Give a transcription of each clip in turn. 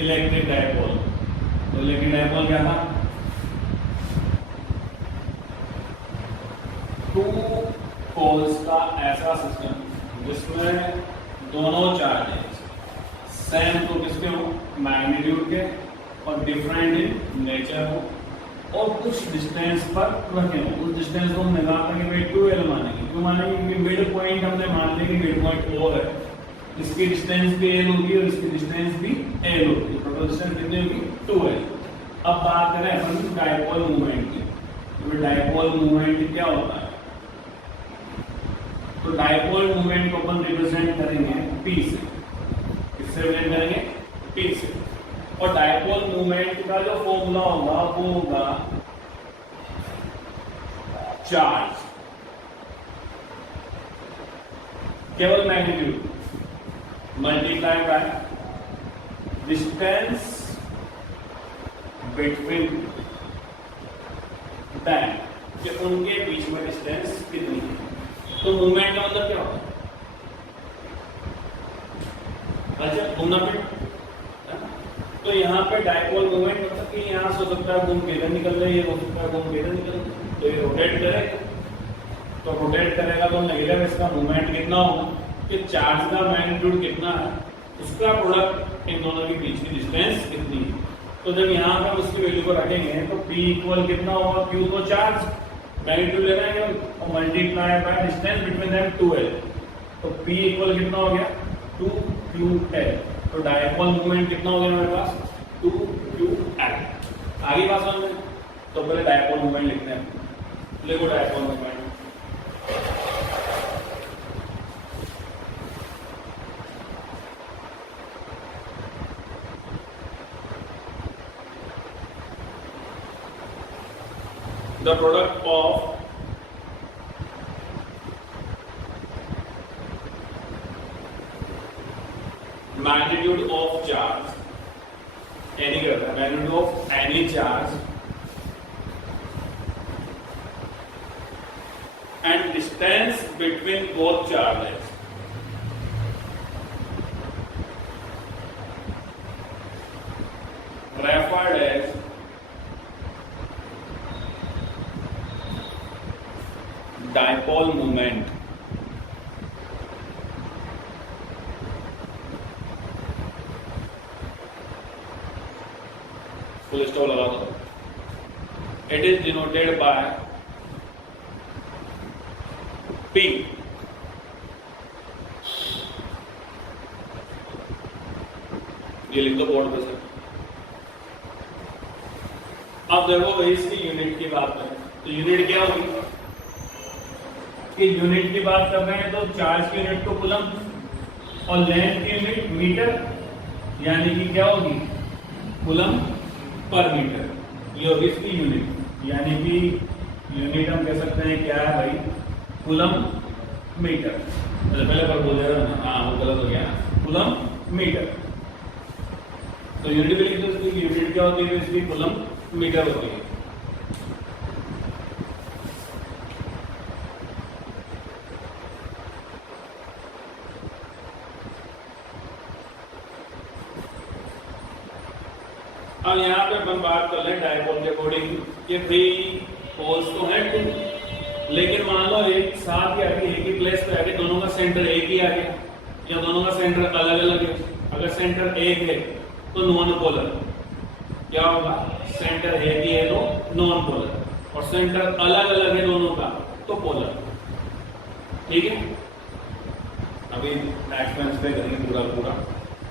Electric dipole. तो electric dipole क्या था? टू पोल्स का ऐसा सिस्टम जिसमें दोनों चार्जेस सेम तो किसके हो, मैग्नीट्यूड के, और डिफरेंट इन नेचर हो, और कुछ डिस्टेंस पर रखे हो। उस डिस्टेंस को हमने कहा था कि भाई 2L मानेंगे। क्यों मानेंगे? क्योंकि मिड पॉइंट हमने मान लिया कि मिड पॉइंट O है, इसकी डिस्टेंस भी L होगी और इसकी डिस्टेंस भी L होगी। टोटल डिस्टेंस कितनी होगी? 2L। अब बात करें अपन डायपोल मूवमेंट की। तो डायपोल मूवमेंट क्या होता है? तो डायपोल मूवमेंट को अपन रिप्रेजेंट करेंगे P से। किससे रिप्रेजेंट करेंगे? P से। और डायपोल मूवमेंट का जो फॉर्मूला होगा वो होगा चार्ज, केवल magnitude multiply by distance between them, कि उनके बीच में डिस्टेंस कितनी है। तो मूवमेंट का मतलब क्या होता है? अच्छा, घूमना फिर। तो यहाँ पे डायपोल मूवमेंट मतलब कि यहाँ से हो सकता है घूम के इधर निकल जाए, ये हो सकता है घूम के इधर निकल जाए, तो ये रोटेट करेगा। तो रोटेट करेगा तो नेगेटिव इसका मूवमेंट कितना होगा कि चार्ज का मैग्नीट्यूड कितना है, उसका प्रोडक्ट इन दोनों के बीच की डिस्टेंस कितनी है। तो जब यहाँ पे हम उसकी वैल्यू को रखेंगे तो P इक्वल कितना होगा? Q तो चार्ज, मैग्नीट्यूड ले रहे हैं और multiply by distance between them 2L। तो P इक्वल कितना हो गया? 2QL। तो डायपोल मूवमेंट कितना हो गया हमारे पास? 2QL। आगे बात समझ में? तो पहले डायपोल मूवमेंट लिखते हैं। लिखो dipole movement. The product of magnitude of charge, any magnitude of any charge and distance between both charges referred as dipole moment. Full stop लगा दो। It is denoted by P। ये लिख दो board पे से। अब देखो भाई इसकी यूनिट की बात करें तो यूनिट क्या होगी? कि यूनिट की बात कर रहे हैं तो चार्ज की यूनिट तो कूलम और लेंथ की यूनिट मीटर, यानी कि क्या होगी? Coulomb per metre. ये होगी इसकी यूनिट, यानी कि यूनिट हम कह सकते हैं क्या है भाई? Coulomb metre. पहले पर बोल रहा था, हाँ वो गलत हो गया, कूलम मीटर। तो यूनिट भी लिख दो इसकी। यूनिट क्या होती है? इसकी कूलम मीटर होती है। अब यहाँ पे हम बात कर लें डायपोल के अकॉर्डिंग कि भाई पोल्स तो हैं टू, लेकिन मान लो एक साथ ही आके एक ही प्लेस पे आके दोनों का सेंटर एक ही आ गया या दोनों का सेंटर अलग अलग है। अगर सेंटर एक है तो नॉन पोलर। क्या होगा? सेंटर एक ही है तो नॉन पोलर, और सेंटर अलग अलग है दोनों का तो पोलर। ठीक है, अभी नेक्स्ट बेंच पे करेंगे पूरा।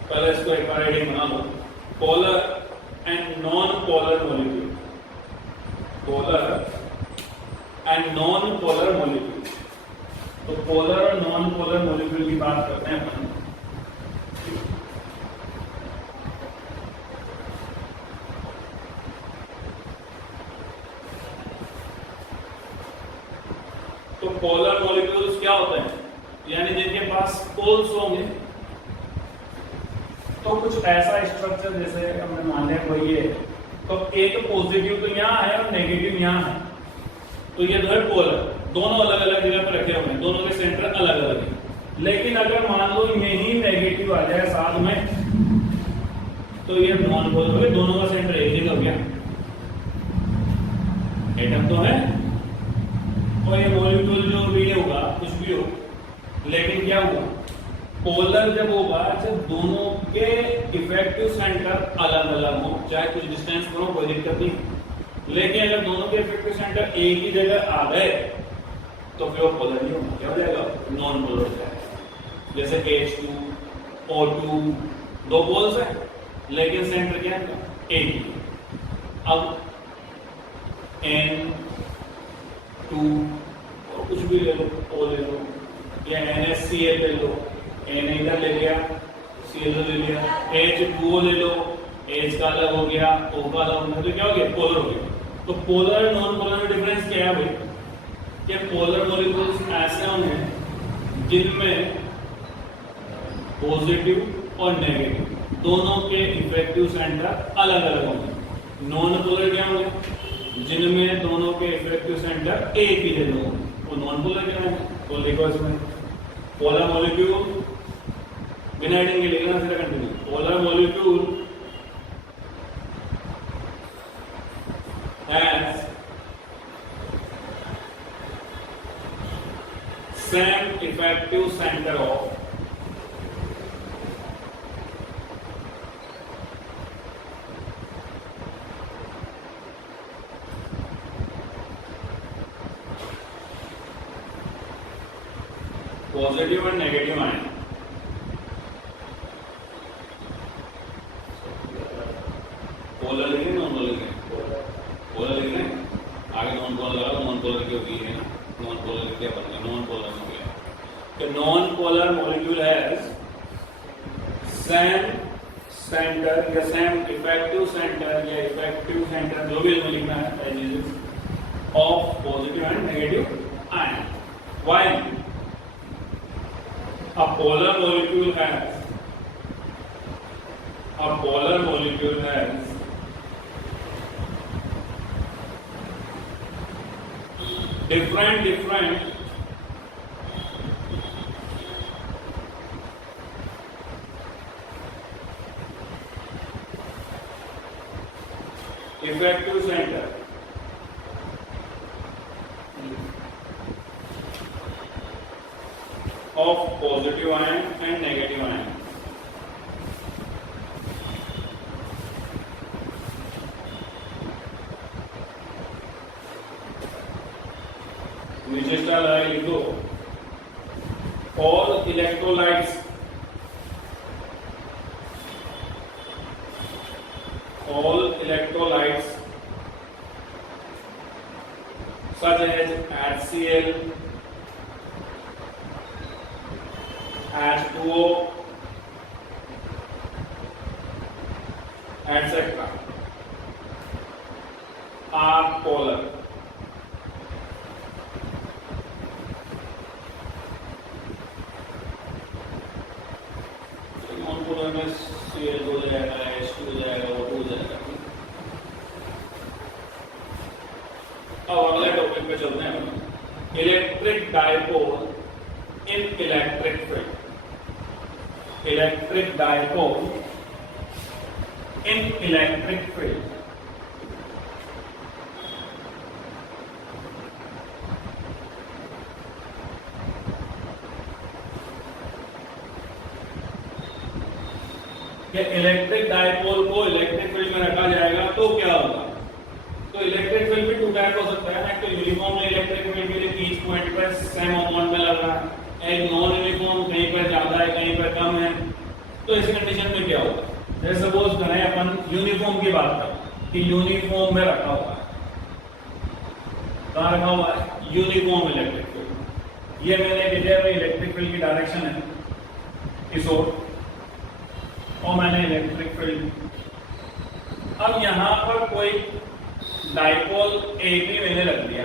पहले इसको एक बार हेडिंग बना लो, polar and non polar molecule. Polar and non polar molecule. तो पोलर और नॉन पोलर मॉलिक्यूल की बात करते हैं अपन। तो पोलर मॉलिक्यूल्स क्या होते हैं? यानी जिनके पास पोल्स होंगे। तो कुछ ऐसा स्ट्रक्चर जैसे हमने मान लिया कोई ये, तो एक पॉजिटिव तो यहाँ है और नेगेटिव यहाँ है, तो ये दो है पोलर, दोनों अलग अलग जगह पर रखे हुए हैं, दोनों के सेंटर अलग अलग हैं। लेकिन अगर मान लो यही नेगेटिव आ जाए साथ में, तो तो ये नॉन पोलर हो गया, दोनों का सेंटर एक जगह हो गया, एटम तो है और ये मॉलिक्यूल जो भी होगा कुछ भी हो, लेकिन क्या हुआ, पोलर जब होगा जब दोनों के इफेक्टिव सेंटर अलग अलग हो, चाहे कुछ डिस्टेंस पर हो कोई दिक्कत नहीं, लेकिन अगर दोनों के इफेक्टिव सेंटर एक ही जगह आ गए तो फिर वो पोलर नहीं होगा, क्या हो जाएगा, नॉन पोलर हो जाएगा। जैसे H2 O2 दो पोल्स है लेकिन सेंटर क्या है, एक ही। अब N2 और कुछ भी ले लो, O ले लो या NaCl ले लो, Na इधर ले लिया, Cl ले लिया, H2O ले लो, H का अलग हो गया, O का अलग हो गया, तो क्या हो गया, पोलर हो गया। तो पोलर नॉन पोलर में डिफरेंस क्या है भाई, कि पोलर मॉलिक्यूल्स ऐसे होंगे जिनमें पॉजिटिव और नेगेटिव दोनों के इफेक्टिव सेंटर अलग अलग होंगे। नॉन पोलर क्या होंगे, जिनमें दोनों के इफेक्टिव सेंटर एक ही जगह होंगे, वो नॉन पोलर क्या है। तो लिखो इसमें पोलर मॉलिक्यूल, बिना हेडिंग के लिखना, सीधा continue, polar molecule has same effective center of positive and negative ion. Polar लिखे, नॉन पोलर लिखे, पोलर लिख रहे हैं, आगे नॉन पोलर लगा, नॉन पोलर के भी है ना, नॉन पोलर क्या बन गया, नॉन पोलर हो गया। तो non polar molecule has same centre या सेम इफेक्टिव सेंटर या इफेक्टिव सेंटर जो भी इसमें लिखना है as is of positive and negative ion, while a polar molecule has different effective center of positive ion and negative ion. नीचे star आए लिख दो, all electrolytes such as HCl, H2O, etc. are polar. Non polar में Cl हो जाएगा, H2 हो जाएगा, O2 हो जाएगा। अब अगले टॉपिक पे चलते हैं, electric dipole in electric field. Electric dipole in electric field. Electric dipole को इलेक्ट्रिक फील्ड में रखा जाएगा तो क्या होगा, तो इलेक्ट्रिक फील्ड भी टू टाइप हो सकता है ना, तो यूनिफॉर्मली इलेक्ट्रिक फील्ड के लिए ईच पॉइंट पर सेम अमाउंट में लग रहा है, एक नॉन यूनिफॉर्म कहीं पर ज्यादा है कहीं पर कम है। तो इस कंडीशन में क्या होगा, जैसे सपोज करें अपन यूनिफॉर्म की बात करें कि यूनिफॉर्म में रखा हुआ है, कहाँ रखा हुआ है, यूनिफॉर्म इलेक्ट्रिक फील्ड। ये मैंने दिया है इलेक्ट्रिक फील्ड की डायरेक्शन है इस ओर, और मैंने इलेक्ट्रिक फील्ड, अब यहां पर कोई डाइपोल एक भी मैंने रख दिया,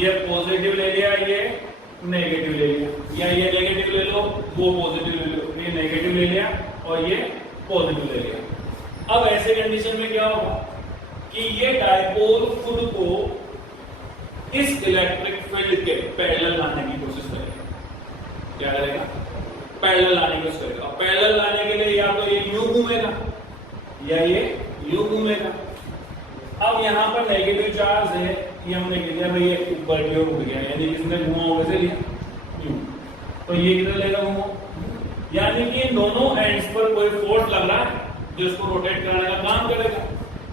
ये पॉजिटिव ले लिया, ये नेगेटिव ले लिया, या ये नेगेटिव ले लो, वो पॉजिटिव ले लो, ये नेगेटिव ले लिया और ये पॉजिटिव ले लिया। अब ऐसे कंडीशन में क्या होगा कि ये डाइपोल खुद को इस इलेक्ट्रिक फील्ड के पैरेलल लाने की कोशिश करेगा। क्या करेगा, पैरेलल लाने की कोशिश करेगा। पैरेलल लाने के लिए या तो ये यूं घूमेगा या ये यूं घूमेगा। अब यहाँ पर नेगेटिव चार्ज है, ये हमने कह दिया भाई ये ऊपर की ओर उठ गया, यानी इसने घुमा होगा से लिया यूं, तो ये किधर लेगा घुमा, यानी कि इन दोनों एंड्स पर कोई फोर्स लग रहा है जो इसको रोटेट कराने का काम करेगा।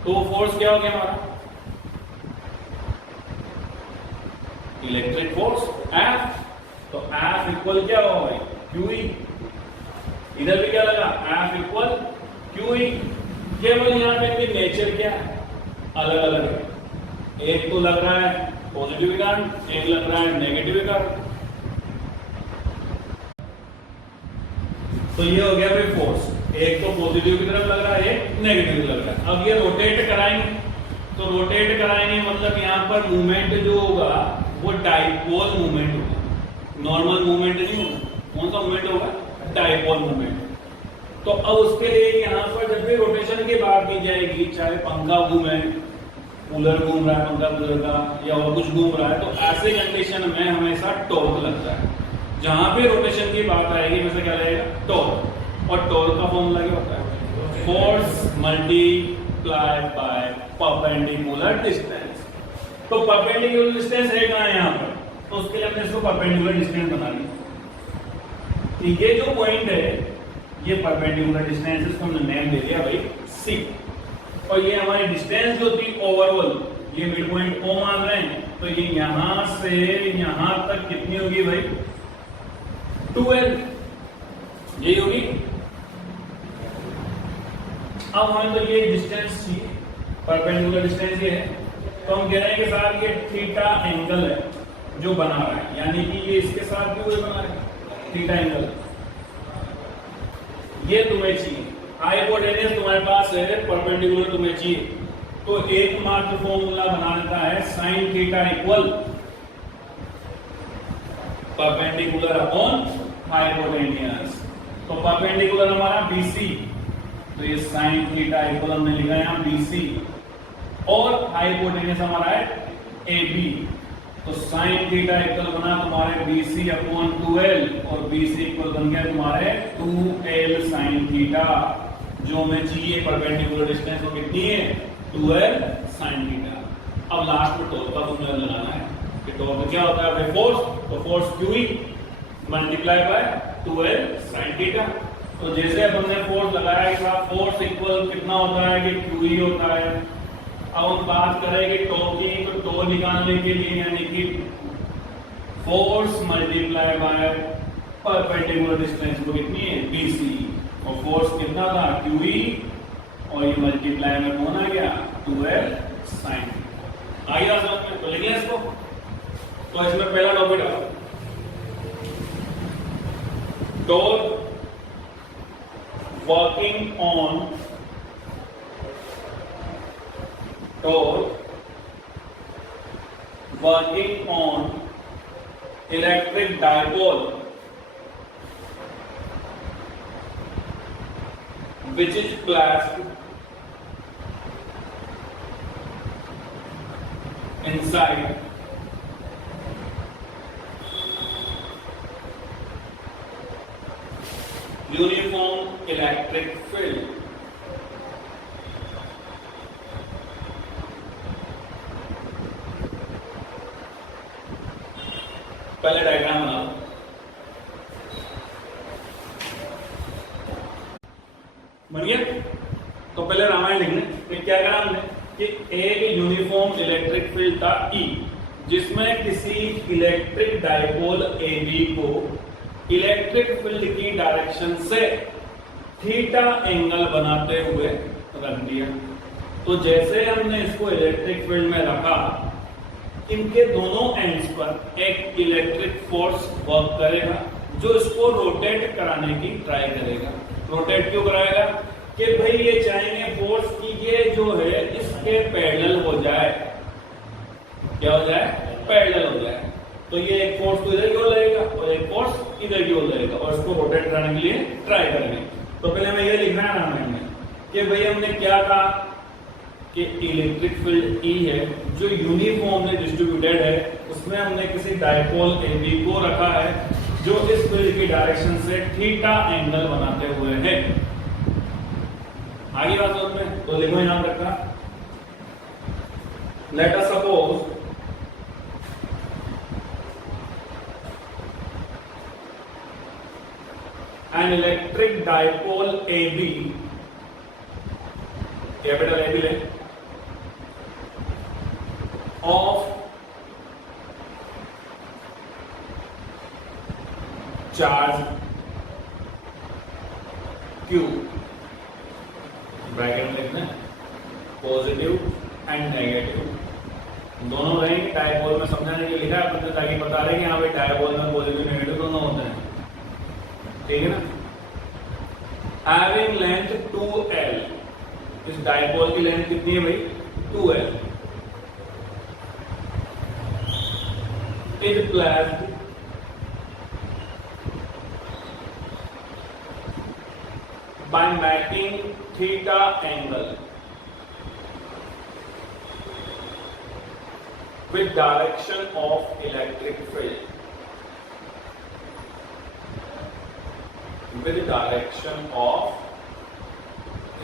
तो वो फोर्स क्या हो गया हमारा, इलेक्ट्रिक फोर्स F। तो F इक्वल क्या होगा भाई, QE। इधर भी क्या लगा, F इक्वल QE। केवल यहाँ पे इनकी नेचर क्या है, अलग अलग है। एक तो लग रहा है पॉजिटिव करंट, एक लग रहा है नेगेटिव करंट। तो ये हो गया भाई फोर्स, एक तो पॉजिटिव की तरफ लग रहा है, एक नेगेटिव लग रहा है। अब ये रोटेट कराएंगे, तो रोटेट कराएंगे मतलब यहाँ पर मूवमेंट जो होगा वो डाइपोल मूवमेंट होगा, नॉर्मल मूवमेंट नहीं होगा। कौन सा मूवमेंट होगा, डाइपोल मूवमेंट। तो अब उसके लिए यहाँ पर जब भी रोटेशन की बात की जाएगी, चाहे पंखा घूमे, कूलर घूम रहा है, पंखा कूलर का या और कुछ घूम रहा है, तो ऐसे कंडीशन में हमेशा टॉर्क लगता है। जहां पे रोटेशन की बात आएगी वैसे क्या लगेगा, टॉर्क। और टॉर्क का फॉर्मूला क्या होता है, force multiply by perpendicular distance. तो परपेंडिकुलर डिस्टेंस है कहां है यहाँ पर, तो उसके लिए हमने इसको परपेंडिकुलर डिस्टेंस बना लिया। ये जो पॉइंट है ये परपेंडिकुलर डिस्टेंस, इसको हमने नेम दे दिया भाई C। और ये हमारी डिस्टेंस जो थी ओवरऑल, ये मिड पॉइंट O मान रहे हैं, तो ये यहां से यहां तक कितनी होगी भाई, 2L, यही होगी। अब हमें तो ये डिस्टेंस चाहिए, परपेंडिकुलर डिस्टेंस ये है, तो हम कह रहे हैं कि साहब ये थीटा एंगल है जो बना रहा है, यानी कि ये इसके साथ भी वही बना रहा है थीटा एंगल, ये तुम्हें चाहिए। हाइपोटेन्यूज तुम्हारे पास है, परपेंडिकुलर तुम्हें चाहिए, तो एकमात्र फॉर्मूला बना देता है sine theta equal perpendicular upon hypotenuse. तो परपेंडिकुलर हमारा BC, तो ये साइन थीटा इक्वल हमने लिखा है यहाँ BC, और हाइपोटेन्यूज हमारा है AB। तो साइन थीटा इक्वल बना तुम्हारे BC अपॉन 2L, और BC इक्वल बन गया तुम्हारे 2L साइन थीटा। जो हमें चाहिए परपेंडिकुलर डिस्टेंस वो कितनी है, 2L साइन थीटा। अब लास्ट में टॉर्क का फॉर्मूला लगाना है कि टॉर्क क्या होता है भाई, फोर्स। तो force QE multiply by 2L sine theta. तो जैसे अब हमने फोर्स लगाया कि फोर्स इक्वल कितना होता है कि QE होता है। अब हम बात करेंगे टॉर्क की, तो टॉर्क निकालने के लिए यानी कि force multiply by perpendicular distance को कितनी है, BC, और फोर्स कितना था, QE, और ये मल्टीप्लाई में कौन आ गया, 2L साइन। आ गया समझ में, तो लिखिए इसको। तो इसमें पहला टॉपिक है torque working on electric dipole which is placed inside uniform electric field. पहले डायग्राम बनाओ। बन गया? तो पहले रामायण लिखने कि क्या करा हमने कि एक यूनिफॉर्म इलेक्ट्रिक फील्ड था E, जिसमें किसी इलेक्ट्रिक डायपोल AB को इलेक्ट्रिक फील्ड की डायरेक्शन से थीटा एंगल बनाते हुए रख दिया। तो जैसे हमने इसको इलेक्ट्रिक फील्ड में रखा, इनके दोनों एंड्स पर एक इलेक्ट्रिक फोर्स वर्क करेगा जो इसको रोटेट कराने की ट्राई करेगा। रोटेट क्यों कराएगा कि भाई ये चाहेंगे फोर्स की ये जो है इसके पैरेलल हो जाए। क्या हो जाए? पैरेलल हो जाए। तो ये एक फोर्स तो इधर की ओर लगेगा और एक फोर्स इधर की ओर लगेगा और इसको रोटेट कराने के लिए ट्राई करेंगे। तो पहले हमें ये लिखना है रामायण में कि भाई हमने क्या कहा कि इलेक्ट्रिक फील्ड E है जो यूनिफॉर्मली डिस्ट्रीब्यूटेड है, उसमें हमने किसी डायपोल AB को रखा है जो इस फील्ड की डायरेक्शन से थीटा एंगल बनाते हुए है। आगे बात समझ में, तो देखो यहां तक का। Let us suppose an electric dipole AB, capital AB ले, of charge Q, ब्रैकेट में लिखना है, पॉजिटिव एंड नेगेटिव दोनों रहेंगे। डायपोल में समझाने के लिए लिखा है अपन, ताकि बता रहे हैं कि यहाँ पे डायपोल में पॉजिटिव नेगेटिव दोनों होते हैं, ठीक है ना। हैविंग लेंथ 2L, इस डायपोल की लेंथ कितनी है भाई, 2L, is placed by making theta angle with direction of electric field, with direction of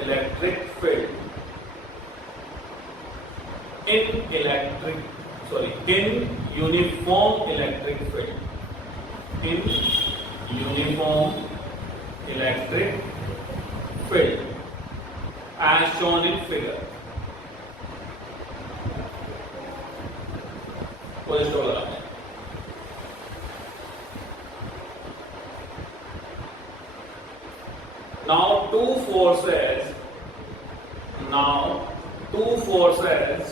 electric field in uniform electric field, in uniform electric field as shown in figure। कोई store लगाते हैं। Now two forces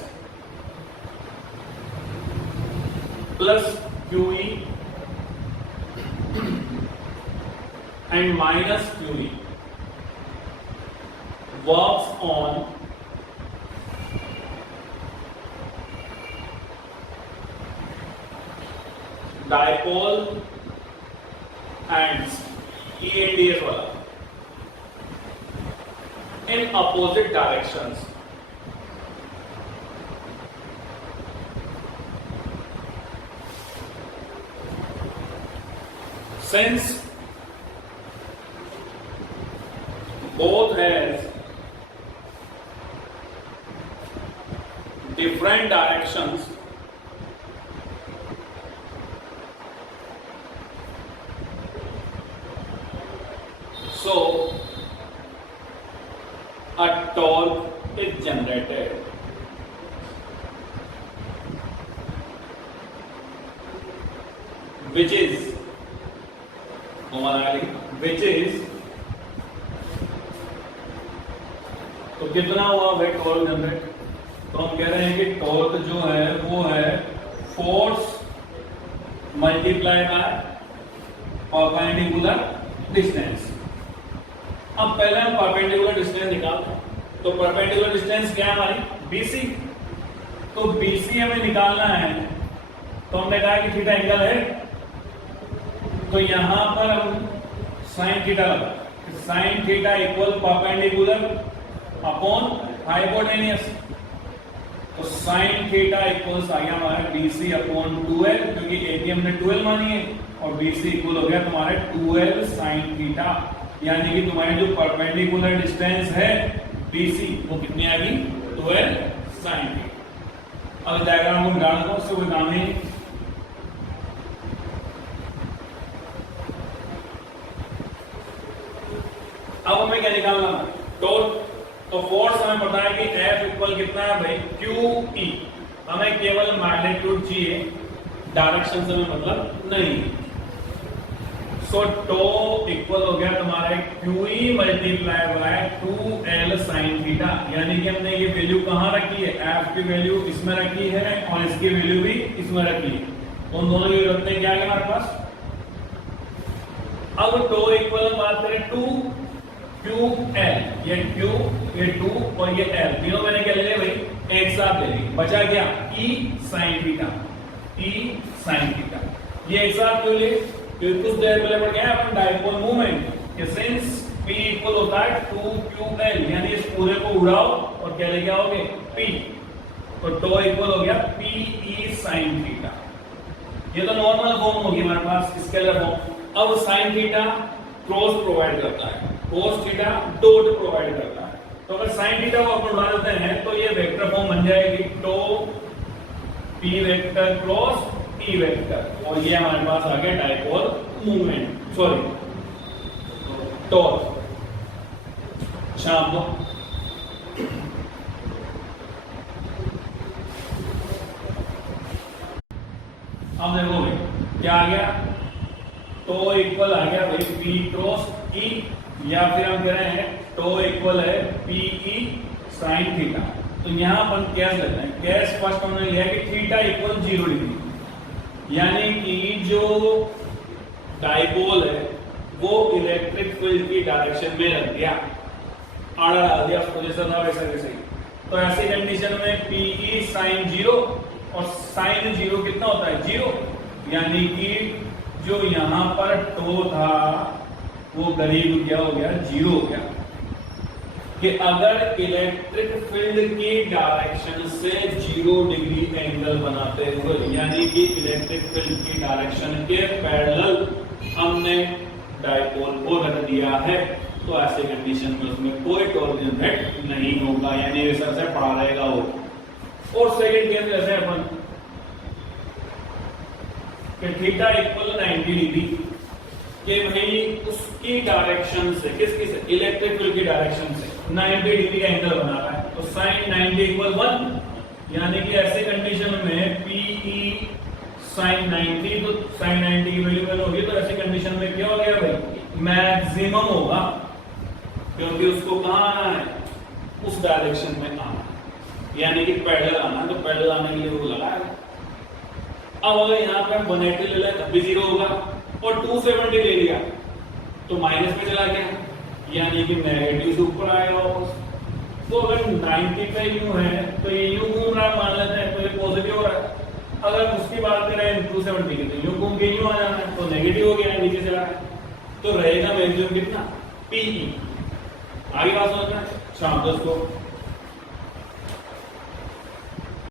plus QE and minus QE works on dipole ends, E and D as well, in opposite directions। Since both has different directions, so a torque is generated which is तो कितना हुआ भाई torque generate, तो हम कह रहे हैं कि टॉर्क जो है वो है force multiply by perpendicular distance. अब पहले हम परपेंडिकुलर डिस्टेंस निकालते हैं, तो परपेंडिकुलर डिस्टेंस क्या है हमारी, BC। तो BC हमें निकालना है, तो हमने कहा कि थीटा एंगल है, तो यहां पर हम साइन थीटा लगा, sine theta equal perpendicular upon hypotenuse, तो साइन थीटा इक्वल्स आ गया हमारा BC अपॉन 2L, क्योंकि AB हमने 2L मानी है, और BC इक्वल हो गया तुम्हारे 2L साइन थीटा, यानी कि तुम्हारी जो परपेंडिकुलर डिस्टेंस है BC वो कितनी आ गई, 2L साइन थीटा। अब डायग्राम को डाल दो, उससे कोई काम नहीं। अब हमें क्या निकालना है, टॉर्क। तो फोर्स हमें पता है कि F इक्वल कितना है भाई, QE। हमें केवल मैग्नीट्यूड चाहिए, डायरेक्शन से हमें मतलब नहीं। सो टो इक्वल हो गया तुम्हारा QE multiply by 2L sine theta, यानी कि हमने ये वैल्यू कहां रखी है, F की वैल्यू इसमें रखी है और इसकी वैल्यू भी इसमें रखी है, तो उन दोनों की रखते हैं क्या है हमारे पास। अब टो इक्वल बात करें 2QL, ये Q, ये 2 और ये L, तीनों मैंने क्या ले लिया भाई, एक साथ ले ली, बचा क्या E sine theta, E sine theta. ये एक साथ क्यों ले, क्योंकि कुछ देर पहले पढ़ गया अपन डायपोल मूवमेंट कि सिंस P इक्वल होता है 2QL, यानी इस पूरे को उड़ाओ और क्या लेके आओगे P, तो टो इक्वल हो गया PE साइन थीटा। ये तो नॉर्मल फॉर्म होगी हमारे पास, स्केलर फॉर्म। अब साइन थीटा क्रॉस प्रोवाइड करता है, cos थीटा डॉट प्रोवाइड करता है, तो तो अगर साइन थीटा को अपन उड़ा देते हैं तो ये वेक्टर फॉर्म बन जाएगी tau p vector cross T vector, और ये हमारे पास आ गया डाइपोल मूवमेंट, सॉरी टॉर्क। शाम को अब देखो भाई क्या आ गया, टो इक्वल आ गया भाई पी क्रॉस ई, या फिर हम कह रहे हैं टो इक्वल है पी ई साइन थीटा। तो यहां अपन कैस लेते हैं, कैस फर्स्ट हमने लिया कि थीटा इक्वल 0 डिग्री, यानी कि जो डाइपोल है वो इलेक्ट्रिक फील्ड की डायरेक्शन में रख दिया, आड़ा डाल दिया उसको, जैसा था वैसा वैसे ही। तो ऐसी कंडीशन में पीई साइन 0, और साइन 0 कितना होता है 0, यानी कि जो यहां पर टो था वो करीब क्या हो गया 0 हो गया। कि अगर इलेक्ट्रिक फील्ड की डायरेक्शन से 0 डिग्री एंगल बनाते हुए, यानी कि इलेक्ट्रिक फील्ड की डायरेक्शन के पैरेलल हमने डाइपोल को रख दिया है, तो ऐसे कंडीशन में उसमें कोई टॉर्क जनरेट नहीं होगा, यानी वैसा से पड़ा रहेगा वो। और सेकंड केस जैसे अपन कि थीटा इक्वल 90 डिग्री, कि भाई उसकी डायरेक्शन से, किसकी से, इलेक्ट्रिक फील्ड की डायरेक्शन से 90 डिग्री का एंगल बना रहा है, तो साइन 90 इक्वल 1, यानी कि ऐसे कंडीशन में पीई साइन 90, तो साइन 90 की वैल्यू क्या होगी, तो ऐसी कंडीशन में क्या हो गया भाई मैक्सिमम होगा, क्योंकि उसको कहां आना है, उस डायरेक्शन में आना, यानी कि पैरेलल आना, तो पैरेलल आने के लिए वो लगा है। अब अगर यहाँ पे 180 ले लें तब भी 0 होगा, और 270 ले लिया तो माइनस में चला गया, यानी कि नेगेटिव से ऊपर आएगा वापस। तो अगर 90 पे यूं है तो ये यूं घूम रहा है, मान लेते हैं, तो ये पॉजिटिव हो रहा है। अगर उसकी बात करें 270 की, तो यूं घूम के यूं आ जाना है, तो नेगेटिव हो गया, नीचे चला है, तो रहेगा मैक्सिमम कितना पीई। आगे बात समझना, शाम 10 को